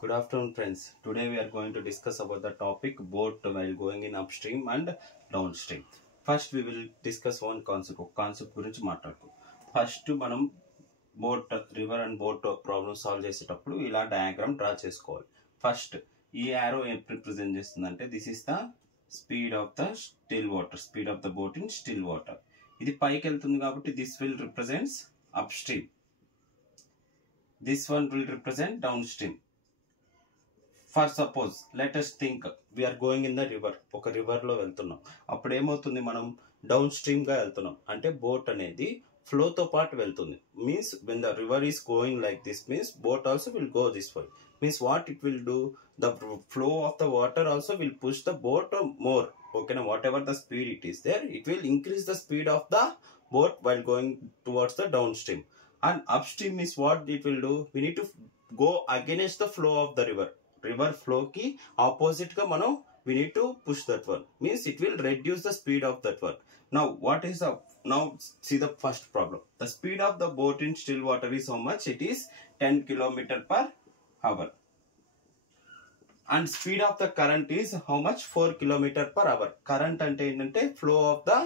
Good afternoon, friends. Today we are going to discuss about the topic boat while going in upstream and downstream. First, we will discuss one concept. Concept గురించి మాట్లాడుకో. First మనం boat river and boat problem solve చేసేటప్పుడు ఇలా diagram draw చేసుకోవాలి. First ఈ arrow ఏం represent చేస్తుందంటే this is the speed of the still water, speed of the boat in still water. ఇది పైకి వెళ్తుంది కాబట్టి this will represents upstream. This one will represent downstream. For suppose let us think we're going in the river. ఒక river లో వెళ్తున్నాం. అప్పుడు ఏమవుతుంది, మనం డౌన్ స్ట్రీమ్ గా వెళ్తున్నాం అంటే బోట్ అనేది ఫ్లో తో పాటు వెళ్తుంది. Means when the river is going like this means boat also will go this way. Means what it will do, the flow of the water also will push the boat more. ఓకేనా, whatever the speed it is there, it will increase the speed of the boat while going towards the downstream. And upstream is what it will do, we need to go against the flow of the river flow ki opposite ga manam we need to push that one, means it will reduce the speed of that one. Now what is the, now see the first problem. The speed of the boat in still water is how much? It is 10 km/h. And speed of the current is how much? 4 km/h. Current ante ఏంటంటే flow of the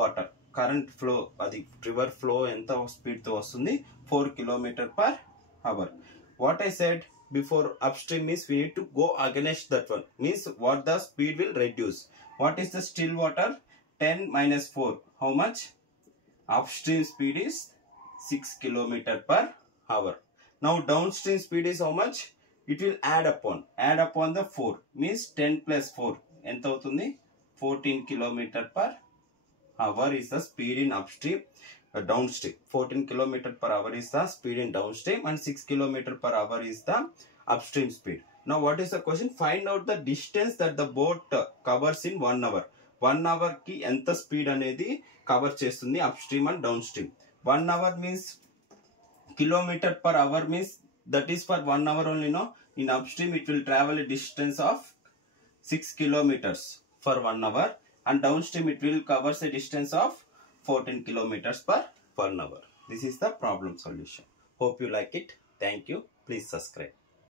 water. Current flow, అది river flow ఎంత స్పీడ్ తో వస్తుంది? 4 km/h. What I said before, upstream means we need to go against that one, means what the speed will reduce. What is the still water? 10 - 4, how much? Upstream speed is 6 km/h. Now downstream speed is how much? It will add upon the 4, means 10 + 4 ఎంత అవుతుంది? 14 km/h is the speed in upstream. Downstream 14 km/h is the speed in downstream and 6 km/h is the upstream speed. Now what is the question? Find out the distance that the boat covers in 1 hour. 1 hour ki enta speed anedi cover chestundi upstream and downstream. 1 hour means km/h means that is for 1 hour only. No, in upstream it will travel a distance of 6 kilometers for 1 hour. And downstream it will covers a distance of 14 km/h. This is the problem solution. Hope you like it. Thank you. Please subscribe.